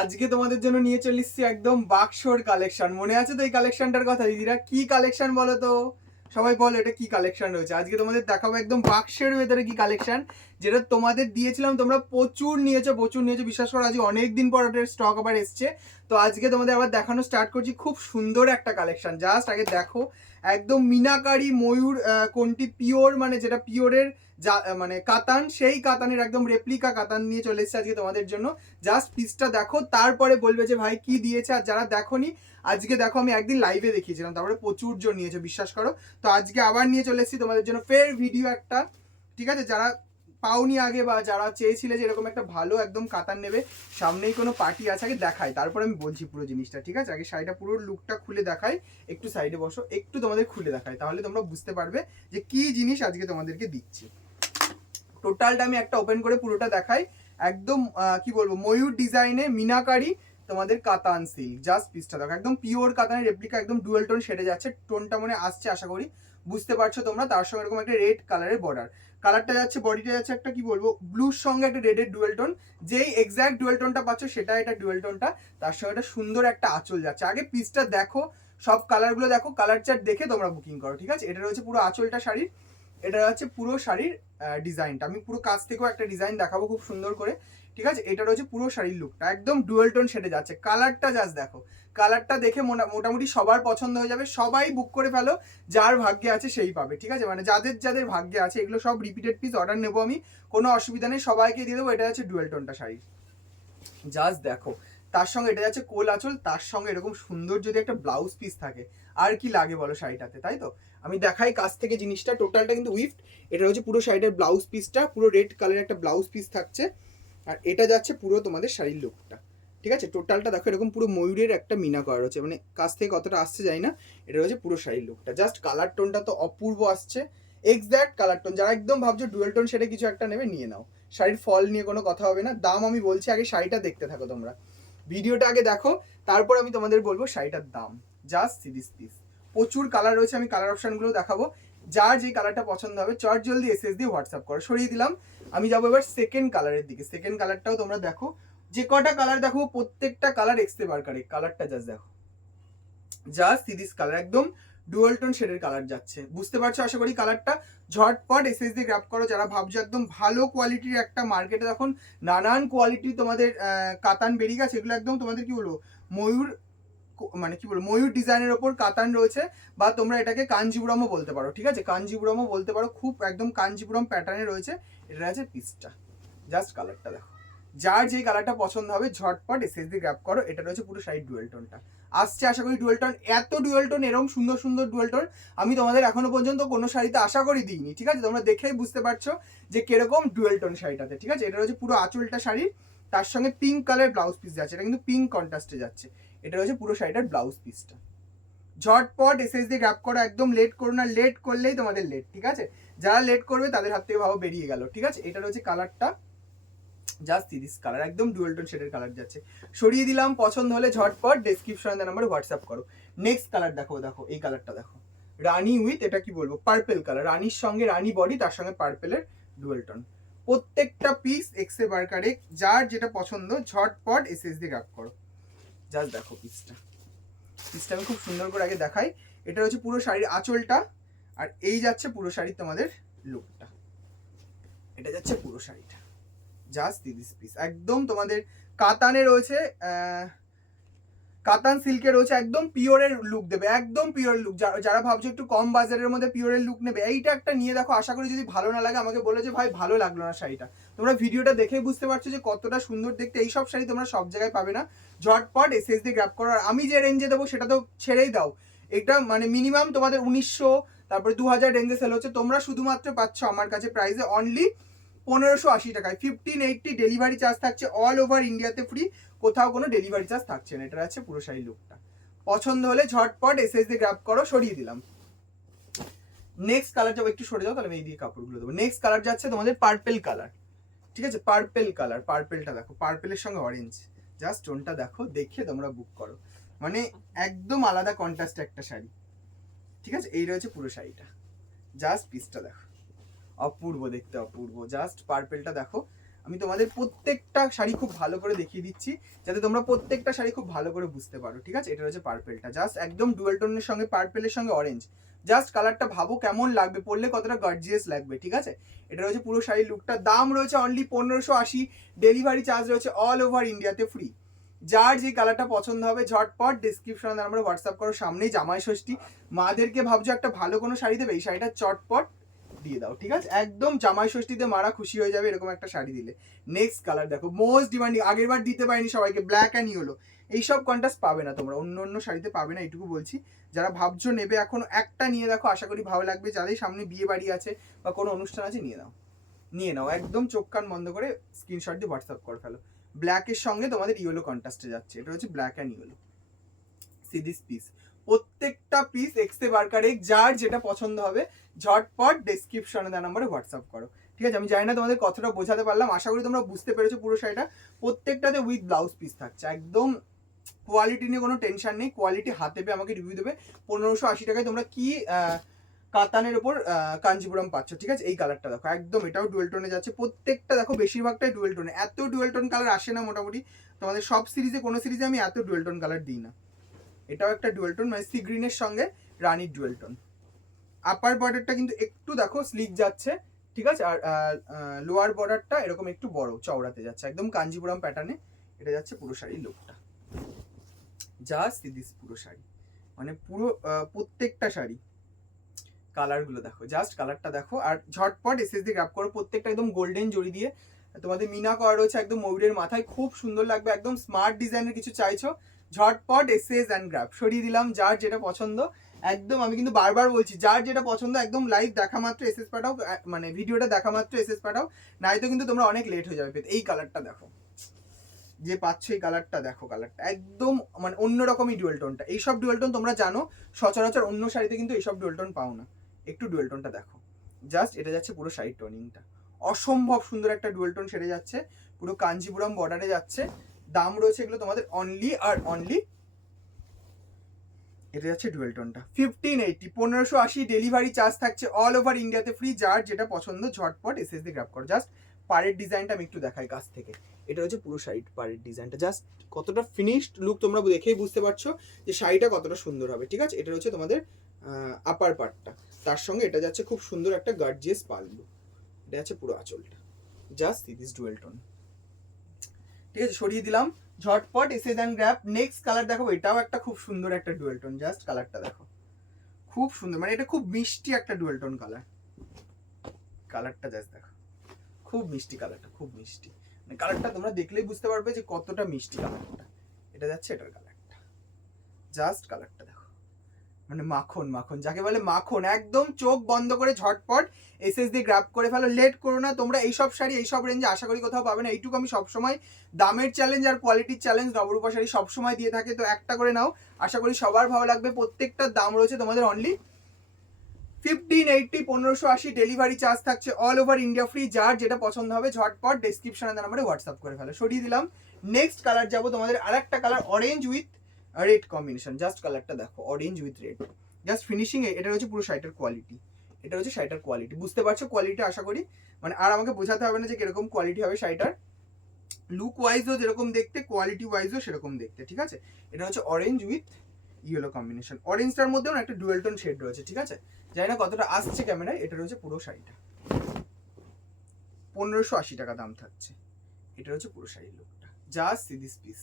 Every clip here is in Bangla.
আজকে তোমাদের জন্য নিয়ে চলে একদম বাক্সর কালেকশন মনে আছে তো এই কালেকশনটার কথা? দিদিরা, কি কালেকশন বলো তো? সবাই বলো, এটা কি কালেকশন রয়েছে? আজকে তোমাদের দেখাবো একদম বাক্সের ভেতরে কি কালেকশন যেটা তোমাদের দিয়েছিলাম। তোমরা প্রচুর নিয়েছো প্রচুর নিয়েছো। বিশ্বাস করো, আজকে অনেক দিন পর ওটার স্টক আবার এসছে। তো আজকে তোমাদের আবার দেখানো স্টার্ট করছি খুব সুন্দর একটা কালেকশন জাস্ট আগে দেখো, একদম মিনাকারি ময়ূর কোনটি পিওর মানে যেটা পিওরের যা মানে কাতান, সেই কাতানের একদম রেপ্লিকা কাতান নিয়ে চলে এসেছে আজকে তোমাদের জন্য। জাস্ট পিসটা দেখো, তারপরে বলবে যে, ভাই, কি দিয়েছে? আর যারা দেখোনি, আজকে দেখো আমি একদিন লাইভে দেখিয়েছিলাম, তারপরে প্রচুর জন নিয়েছে, বিশ্বাস করো। তো আজকে আবার নিয়ে চলে এসেছি তোমাদের জন্য ফের ভিডিও একটা, ঠিক আছে? যারা পাওনি আগে বা যারা চেয়েছিলে যে, এরকম একটা ভালো একদম কাতান নেবে, সামনেই কোনো পার্টি আছে, আগে দেখায় তারপরে আমি বলছি পুরো জিনিসটা, ঠিক আছে? আগে শাড়িটা, পুরো লুকটা খুলে দেখাই, একটু সাইডে বসো, একটু তোমাদের খুলে দেখায় তাহলে তোমরা বুঝতে পারবে যে, কি জিনিস আজকে তোমাদেরকে দিচ্ছি। টোটালটা আমি একটা ওপেন করে পুরোটা দেখাই। একদম কি বলব, ময়ূর ডিজাইনে মিনাকারি, তোমাদের কাতান সিল্ক জাস্ট পিসটা দেখো। একদম পিওর কাতানের রেপ্লিকা একদম ডুয়েল টোন সেরে যাচ্ছে টোনটা মনে আসছে, আশা করি। বুঝতে পারছ তোমরা, তার সঙ্গে এরকম একটা রেড কালারের বর্ডার কালারটা যাচ্ছে বডিটা যাচ্ছে একটা, কি বলব ব্লুর সঙ্গে একটা রেডের ডুয়েল টোন যেই এক্স্যাক্ট ডুয়েল টোনটা পাচ্ছ, সেটা এটা ডুয়েল টোনটা তার সঙ্গে একটা সুন্দর একটা আঁচল যাচ্ছে। আগে পিসটা দেখো, সব কালারগুলো দেখো কালার চার্ট দেখে তোমরা বুকিং করো, ঠিক আছে? এটা রয়েছে পুরো আঁচলটা শাড়ির। এটা হচ্ছে পুরো শাড়ির ডিজাইনটা। আমি পুরো কাছ থেকেও একটা ডিজাইন দেখাবো খুব সুন্দর করে। ঠিক আছে? এটা রয়েছে পুরো শাড়ির লুকটা একদম ডুয়েল টোন সেটে যাচ্ছে। কালারটা জাস্ট দেখো। কালারটা দেখে মোটা- মোটামুটি সবার পছন্দ হয়ে যাবে। সবাই বুক করে ফেলো। যার ভাগ্যে আছে সেই পাবে। ঠিক আছে? মানে যাদের যাদের ভাগ্যে আছে, এগুলো সব রিপিটেড পিস অর্ডার নেব আমি। কোনো অসুবিধা নেই। সবাইকে দিয়ে দেবো। এটা হচ্ছে ডুয়েল টোনটা শাড়ি। জাস্ট দেখো। তার সঙ্গে এটা যাচ্ছে কোল আঁচল। তার সঙ্গে এরকম সুন্দর যদি একটা ব্লাউজ পিস থাকে, আর কি লাগে বলো শাড়িটাতে? তাই তো? আমি দেখাই কাছ থেকে জিনিসটা টোটালটা কিন্তু উইফট এটা হচ্ছে পুরো শাড়িটার ব্লাউজ পিসটা পুরো রেড কালারের একটা ব্লাউজ পিস থাকছে, আর এটা যাচ্ছে পুরো তোমাদের শাড়ির লুকটা ঠিক আছে? টোটালটা দেখো, এরকম পুরো ময়ূরের একটা মিনা করা রয়েছে মানে কাছ থেকে কতটা আসছে যায় না, এটা হচ্ছে পুরো শাড়ির লুকটা জাস্ট কালার টোনটা তো অপূর্ব আসছে এক্স্যাক্ট কালার টোন যারা একদম ভাবছ ডুয়েল টোন সেটা কিছু একটা নেবে, নিয়ে নাও, শাড়ির ফল নিয়ে কোনো কথা হবে না, দাম আমি বলছি, আগে শাড়িটা দেখতে থাকো তোমরা, ভিডিওটা আগে দেখো, তারপর আমি তোমাদের বলব শাড়িটার দাম জাস্ট সিরিজ পিস প্রচুর কালার রয়েছে, আমি কালার অপশনগুলো দেখাবো। যার যে কালারটা পছন্দ হবে, চট জলদি এসএস দিয়ে হোয়াটসঅ্যাপ করো। সরিয়ে দিলাম, আমি যাব এবার সেকেন্ড কালারের দিকে। সেকেন্ড কালারটাও তোমরা দেখো। যে কটা কালার দেখো, প্রত্যেকটা কালার এক্সতে বার কালারটা জাস্ট দেখো। জাস্ট সিরিজ কালার একদম ডুয়াল টোন শেডের কালার যাচ্ছে। বুঝতে পারছ আশা করি কালারটা ঝটপট এসএস দিয়ে গ্র্যাপ করো। যারা ভাবছ একদম ভালো কোয়ালিটির একটা মার্কেটে এখন নানান কোয়ালিটি তোমাদের কাতান বেরিয়ে গেছে, এগুলো একদম তোমাদের কি বলব? ময়ূর মানে কি বলব, ময়ূর ডিজাইনের ওপর কাতান রয়েছে, বা তোমরা এটাকে কাঞ্জিপুরমও বলতে পারো, ঠিক আছে? কাঞ্জিপুরমও বলতে পারো, খুব একদম কাঞ্জিপুরম প্যাটার্নে রয়েছে, এটা আছে পিসটা জাস্ট কালারটা দেখো। যার যেই কালারটা পছন্দ হবে, ঝটপট এসএস দিয়ে গ্র্যাপ করো, এটা রয়েছে পুরো সাইড ডুয়েল টোনটা আসছে, আশা করি ডুয়েল টোন এত ডুয়েল টোন এরকম সুন্দর সুন্দর ডুয়েল টোন আমি তোমাদের এখনও পর্যন্ত কোনো শাড়িতে আশা করি দিইনি, ঠিক আছে? তোমরা দেখেই বুঝতে পারছ যে কীরকম ডুয়েল টোন শাড়িটাতে, ঠিক আছে? এটা রয়েছে পুরো আঁচলটা শাড়ি তার সঙ্গে পিঙ্ক কালার ব্লাউজ পিস যাচ্ছে, এটা কিন্তু পিঙ্ক কন্ট্রাস্টে যাচ্ছে। এটা রয়েছে পুরো শাড়িটার ব্লাউজ পিসটা ঝটপট এসএস দিয়ে গ্র্যাপ করো, একদম লেট করো না লেট করলেই তোমাদের লেট ঠিক আছে? যারা লেট করবে, তাদের হাত থেকে ভাবো বেরিয়ে গেল, ঠিক আছে? এটা রয়েছে কালারটা জাস্ট তিরিশ কালার একদম ডুয়েল টোন শেডের কালার যাচ্ছে। সরিয়ে দিলাম, পছন্দ হলে ঝটপট ডেসক্রিপশনে নাম্বারে হোয়াটসঅ্যাপ করো। নেক্সট কালার দেখো দেখো, এই কালারটা দেখো। রানি উইথ এটা কি বলব? পার্পেল কালার রানির সঙ্গে রানি বডি তার সঙ্গে পার্পেলের ডুয়েল টোন প্রত্যেকটা পিস এক্সে বারকারে যার যেটা পছন্দ, ঝটপট এসএস দিয়ে গ্রাফ করো। জাস্ট দেখো পিসটা পিসটা আমি খুব সুন্দর করে আগে দেখাই। এটা হচ্ছে পুরো শাড়ির আঁচলটা, আর এই যাচ্ছে পুরো শাড়ির তোমাদের লুকটা এটা যাচ্ছে পুরো শাড়িটা। জাস্ট তিরিশ পিস একদম তোমাদের কাতানে রয়েছে কাতান সিল্কে রয়েছে একদম পিওরের লুক দেবে, একদম পিওর লুক যারা ভাবছ একটু কম বাজারের মধ্যে পিওরের লুক নেবে, এইটা একটা নিয়ে দেখো, আশা করি যদি ভালো না লাগে আমাকে বলে যে, ভাই, ভালো লাগল না শাড়িটা। তোমরা ভিডিওটা দেখেই বুঝতে পারছ যে, কতটা সুন্দর দেখতে। এই সব শাড়ি তোমরা সব জায়গায় পাবে না। ঝটপট এসএস দিয়ে গ্র্যাপ করো আর আমি যে রেঞ্জে দেবো, সেটা তো ছেড়েই দাও। এটা মানে মিনিমাম তোমাদের উনিশশো, তারপরে দু হাজার রেঞ্জে সেল হচ্ছে। তোমরা শুধুমাত্র পাচ্ছ আমার কাছে প্রাইসে অনলি পনেরোশো আশি টাকায়। ফিফটিন এইটটি ডেলিভারি চার্জ থাকছে অল ওভার ইন্ডিয়াতে ফ্রি কোথাও কোনো ডেলিভারি চার্জ থাকছে না এটা আছে পুরো শাড়ি লুকটা পছন্দ হলে ঝটপট এসএস দিয়ে গ্র্যাপ করো, সরিয়ে দিলাম। নেক্সট কালার যাব, একটু সরে যাও, তাহলে আমি এই দিয়ে কাপড়গুলো দেবো। নেক্সট কালার যাচ্ছে তোমাদের পার্পেল কালার ঠিক আছে? পার্পেল কালার পার্পেলটা দেখো পার্পেলের সঙ্গে অরেঞ্জ জাস্ট টোনটা দেখো, দেখে তোমরা বুক করো। মানে একদম আলাদা কন্ট্রাস্ট একটা শাড়ি। ঠিক আছে? এই রয়েছে পুরো শাড়িটা। জাস্ট পিসটা দেখো। অপূর্ব দেখতে অপূর্ব। জাস্ট পার্পেলটা দেখো। আমি তোমাদের প্রত্যেকটা শাড়ি খুব ভালো করে দেখিয়ে দিচ্ছি, যাতে তোমরা প্রত্যেকটা শাড়ি খুব ভালো করে বুঝতে পারো, ঠিক আছে? এটা হচ্ছে পার্পেলটা জাস্ট একদম ডুয়েল টোনের সঙ্গে পার্পেলের সঙ্গে অরেঞ্জ জাস্ট কালারটা ভাবো কেমন লাগবে, পরলে কতটা গর্জিয়াস লাগবে, ঠিক আছে? এটা রয়েছে পুরো শাড়ির লুকটা দাম রয়েছে অনলি পনেরোশো আশি ডেলিভারি চার্জ রয়েছে অল ওভার ইন্ডিয়াতে ফ্রি যার যে কালারটা পছন্দ হবে, ঝটপট ডিসক্রিপশনে আমরা হোয়াটসঅ্যাপ করো, সামনেই জামাই ষষ্ঠী, মাদেরকে ভাবছ একটা ভালো কোনো শাড়ি দেবে, এই শাড়িটা চটপট দিয়ে দাও, ঠিক আছে? একদম জামাই ষষ্ঠীতে মারা খুশি হয়ে যাবে, এরকম একটা শাড়ি দিলে। নেক্সট কালার দেখো মোস্ট ডিমান্ডিং আগের বার দিতে পারিনি সবাইকে ব্ল্যাক অ্যান্ড ইয়েলো এইসব কন্ট্রাস্ট পাবে না তোমরা, অন্য অন্য শাড়িতে পাবে না, এইটুকু বলছি। যারা ভাবছ নেবে এখন, একটা নিয়ে দেখো, আশা করি ভালো লাগবে। যাদের সামনে বিয়ে বাড়ি আছে বা কোনো অনুষ্ঠান আছে, নিয়ে নাও। নিয়ে নাও, একদম চোখ কান বন্ধ করে স্ক্রিনশট দিয়ে হোয়াটসঅ্যাপ করে ফেলো। ব্ল্যাকের সঙ্গে তোমাদের ইয়েলো কন্ট্রাস্টে যাচ্ছে, এটা হচ্ছে black and yellow see this piece প্রত্যেকটা পিস এক্সে বার্কারে যার যেটা পছন্দ হবে, ঝটপট ডেসক্রিপশনে দেওয়া নাম্বারে হোয়াটসঅ্যাপ করো। ঠিক আছে? আমি জানি না তোমাদের কতটা বোঝাতে পারলাম। আশা করি তোমরা বুঝতে পেরেছ পুরো শাড়িটা। প্রত্যেকটাতে উইথ ব্লাউজ পিস থাকছে। একদম কোয়ালিটি নিয়ে কোনো টেনশন নেই। কোয়ালিটি হাতে পেয়ে আমাকে রিভিউ দেবে। পনেরোশো আশি টাকায় তোমরা কি কাতানের ওপর কাঞ্জিপুরম পাচ্ছ। ঠিক আছে? এই কালারটা দেখো। একদম এটাও ডুয়েল টোনে যাচ্ছে। প্রত্যেকটা দেখো, বেশিরভাগটাই ডুয়েল টোনে এত ডুয়েল টোন কালার আসে না মোটামুটি। তোমাদের সব সিরিজে কোনো সিরিজে আমি এত ডুয়েল টোন কালার দিই না। এটাও একটা ডুয়েল টোন মানে সি গ্রিনের সঙ্গে রানির ডুয়েল টোন আপার বর্ডারটা কিন্তু একটু দেখো স্লিক যাচ্ছে, ঠিক আছে? আর লোয়ার বর্ডারটা এরকম একটু বড়, চওড়াতে যাচ্ছে। একদম কাঞ্জিপুরম প্যাটার্নে এটা যাচ্ছে পুরো শাড়ির লুকটা জাস্ট দিস পুরো শাড়ি। মানে পুরো প্রত্যেকটা শাড়ি। কালারগুলো দেখো জাস্ট কালারটা দেখো। আর ঝটপট এসএস দিয়ে গ্রাপ করো, প্রত্যেকটা একদম গোল্ডেন জড়ি দিয়ে। তোমাদের মিনা করা রয়েছে একদম ময়ূরের মাথায়। খুব সুন্দর লাগবে, একদম স্মার্ট ডিজাইনের কিছু চাইছো। ঝটপট এসএস অ্যান্ড গ্রাফ সরিয়ে দিলাম যার যেটা পছন্দ। একদম, আমি কিন্তু বারবার বলছি, যার যেটা পছন্দ, একদম লাইভ দেখা মাত্র এসএস পাঠাও মানে ভিডিওটা দেখা মাত্র এসএস পাঠাও নয়তো কিন্তু তোমরা অনেক লেট হয়ে যাবে। এই কালারটা দেখো। যে পাচ্ছ এই কালারটা দেখো কালারটা একদম মানে অন্যরকমই ডুয়েল টোনটা এইসব ডুয়েল টোন তোমরা জানো, সচরাচর অন্য শাড়িতে কিন্তু এইসব ডুয়েল টোন পাও না। একটু ডুয়েল টোনটা দেখো। জাস্ট এটা যাচ্ছে পুরো শাড়ির টোনিংটা অসম্ভব সুন্দর একটা ডুয়েল টোন সেরে যাচ্ছে। পুরো কাঞ্জিপুরম বর্ডারে যাচ্ছে। দাম রয়েছে এগুলো তোমাদের অনলি আর অনলি এটা যাচ্ছে ডুয়েল টোনটা ফিফটিন এইটি পনেরোশো আশি ডেলিভারি চার্জ থাকছে অল ওভার ইন্ডিয়াতে ফ্রি যার যেটা পছন্দ ঝটপট এসএস দিয়ে গ্রাপ করো। জাস্ট পাড়ের ডিজাইনটা আমি একটু দেখাই কাছ থেকে। এটা হচ্ছে পুরো শাড়ি পাড়ের ডিজাইনটা জাস্ট কতটা ফিনিশড লুক তোমরা দেখেই বুঝতে পারছ যে শাড়িটা কতটা সুন্দর হবে, ঠিক আছে? এটা হচ্ছে তোমাদের আপার পার্টটা তার সঙ্গে এটা যাচ্ছে খুব সুন্দর একটা গার্জিয়াস পাল্লু এটা যাচ্ছে পুরো আঁচলটা। জাস্ট দিস ডুয়েল টোন ঠিক আছে, সরিয়ে দিলাম। ঝটপট এসে দেন গ্র্যাপ নেক্সট কালার দেখো, এটাও একটা খুব সুন্দর একটা ডুয়েল টোন জাস্ট কালারটা দেখো। খুব সুন্দর মানে এটা খুব মিষ্টি একটা ডুয়েল টোন কালার কালারটা জাস্ট দেখো। খুব মিষ্টি কালারটা খুব মিষ্টি। মানে কালারটা তোমরা দেখলেই বুঝতে পারবে যে কতটা মিষ্টি কালারটা এটা যাচ্ছে এটার কালারটা জাস্ট কালারটা দেখো। মানে মাখন মাখন, যাকে বলে মাখন, একদম চোখ বন্ধ করে ঝটপট এসএস গ্র্যাব করে ফেলো। লেট করো না, তোমরা এইসব শাড়ি, এইসব রেঞ্জে আশা করি কোথাও পাবে না। এইটুকু আমি সবসময় দামের চ্যালেঞ্জ আর কোয়ালিটির চ্যালেঞ্জ নবরূপা শাড়ি সবসময় দিয়ে থাকে, তো একটা করে নাও। আশা করি সবার ভালো লাগবে। প্রত্যেকটার দাম রয়েছে তোমাদের অনলি ফিফটিন এইটটি পনেরোশো আশি ডেলিভারি চার্জ থাকছে অল ওভার ইন্ডিয়া ফ্রি যার যেটা পছন্দ হবে, ঝটপট ডেসক্রিপশনে নাম্বারে হোয়াটসঅ্যাপ করে ফেলো। সরিয়ে দিলাম। নেক্সট কালার যাব তোমাদের আরেকটা colour orange with red combination just কালারটা দেখো orange with red just finishing এটা হচ্ছে পুরো শাড়িটার কোয়ালিটি এটা হচ্ছে শাড়িটার কোয়ালিটি বুঝতে পারছ কোয়ালিটি আশা করি। মানে আর আমাকে বোঝাতে হবে না যে কীরকম কোয়ালিটি হবে শাড়িটার। লুক ওয়াইজও যেরকম দেখতে কোয়ালিটি ওয়াইজও সেরকম দেখতে, ঠিক আছে? এটা হচ্ছে অরেঞ্জ উইথ ইয়েলো কম্বিনেশন অরেঞ্জটার মধ্যেও একটা ডুয়েল টোন শেড রয়েছে, ঠিক আছে? জানি না কতটা আসছে ক্যামেরায় এটা রয়েছে পুরো শাড়িটা। পনেরোশো আশি টাকা দাম থাকছে। এটা হচ্ছে পুরো শাড়ির লুকটা জাস্ট সি দিস পিস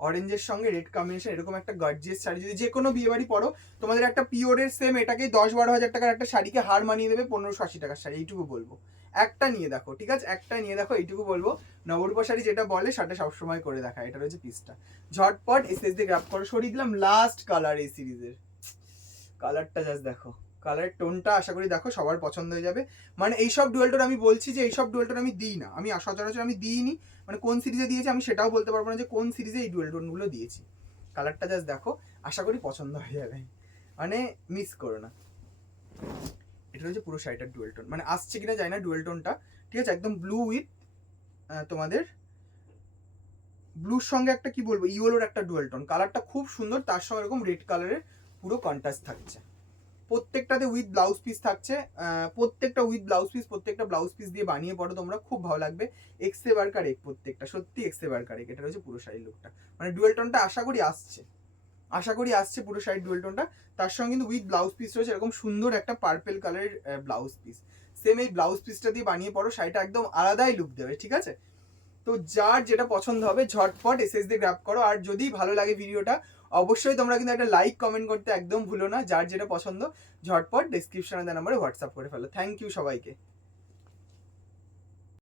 অরেঞ্জের সঙ্গে রেড কম্বিনেশন এরকম একটা গার্জিয়াস শাড়ি। যদি যে কোনো বিয়ে বাড়ি পরো, তোমাদের একটা পিওরের সেম এটাকেই দশ বারো হাজার টাকার একটা শাড়িকে হার মানিয়ে দেবে পনেরোশো আশি টাকার শাড়ি, এইটুকু বলব। একটা নিয়ে দেখো, ঠিক আছে? একটা নিয়ে দেখো, এইটুকু বলব। নবরূপা শাড়ি যেটা বলে, সেটা সবসময় করে দেখা, এটা রয়েছে পিসটা ঝটপট এস এস দিয়ে গ্রাফ করো। সরিয়ে দিলাম লাস্ট কালার এই সিরিজের কালারটা জাস্ট দেখো। কালারের টোনটা আশা করি দেখো সবার পছন্দ হয়ে যাবে। মানে এইসব ডুয়েল টোন আমি বলছি যে এইসব ডুয়েল টোন আমি দিই না। আমি সচরাচর আমি দিইনি। মানে কোন সিরিজে দিয়েছি আমি সেটাও বলতে পারব না যে কোন সিরিজে এই ডুয়েল টোনগুলো দিয়েছি। কালারটা জাস্ট দেখো, আশা করি পছন্দ হয়ে যাবে। মানে মিস করো না। এটা হচ্ছে পুরো শাড়িটার ডুয়েল টোন মানে আসছে কিনা জানি না ডুয়েল টোনটা ঠিক আছে, একদম ব্লু উইথ তোমাদের ব্লুর সঙ্গে একটা কি বলব? ইয়েলোর একটা ডুয়েল টোন কালারটা খুব সুন্দর, তার সঙ্গে এরকম রেড কালারের পুরো কন্ট্রাস্ট থাকছে। প্রত্যেকটাতে উইথ ব্লাউজ পিস থাকছে। প্রত্যেকটা উইথ ব্লাউজ পিস প্রত্যেকটা ব্লাউজ পিস দিয়ে বানিয়ে পড়ো তোমরা, খুব ভালো লাগবে। এক্সে বার্কার এক প্রত্যেকটা, সত্যি এক্সে বার্কার এক এটা হচ্ছে পুরো শাড়ির লুকটা মানে ডুয়েল টোনটা আশা করি আসছে। আশা করি আসছে পুরো শাড়ির ডুয়েল টোনটা তার সঙ্গে কিন্তু উইথ ব্লাউজ পিস রয়েছে, এরকম সুন্দর একটা পার্পেল কালারের ব্লাউজ পিস সেম এই ব্লাউজ পিসটা দিয়ে বানিয়ে পড়ো শাড়িটা একদম আলাদাই লুক দেবে, ঠিক আছে? তো যার যেটা পছন্দ হবে, ঝটপট এসএস দিয়ে গ্র্যাপ করো। আর যদি ভালো লাগে ভিডিওটা অবশ্যই তোমরা কিন্তু একটা লাইক কমেন্ট করতে একদম ভুলো না। যার যেটা পছন্দ, ঝটপট ডিসক্রিপশনে দেওয়া নাম্বারে হোয়াটসঅ্যাপ করে ফেলো। থ্যাংক ইউ সবাইকে।